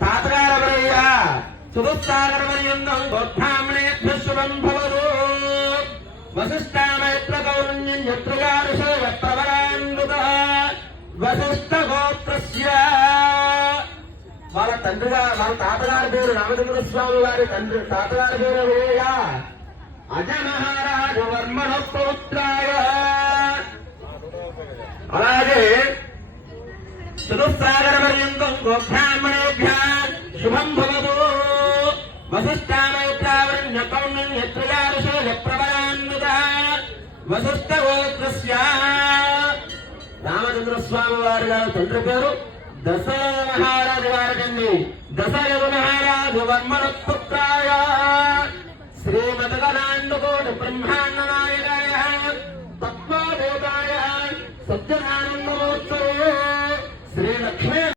తాతగారవరయ్యా చతుస్సాగరవర్యందం గోత్రామణేభ్య శుభం భవతు వశిష్ఠామైత్ర కౌరుణ్యం యత్రగారుషో యత్రవరాన్విత వశిష్ఠ గోత్రస్య వాళ్ళ తండ్రిగా వాళ్ళ తాతగారి పేరు రామచంద్ర స్వామి వారి తండ్రి తాతగారి పేరు వేయా అజ మహారాజు వర్మణ పౌత్రాయ. అలాగే చతుస్సాగరవర్యందం గోబ్రాహ్మణేభ్య శుభం భవతు వశిష్ఠామైత్రావరణ్య కౌణ్యం యత్రయారుషో యత్రవరాన్విత వశిష్ఠ గోత్రస్య. రామచంద్ర స్వామి వారి గారి తండ్రి పేరు దశరథ మహారాజు వారికండి. దశరథ మహారాజు వర్మణ పుత్రాయ శ్రీమదగణాండకోటి బ్రహ్మాండ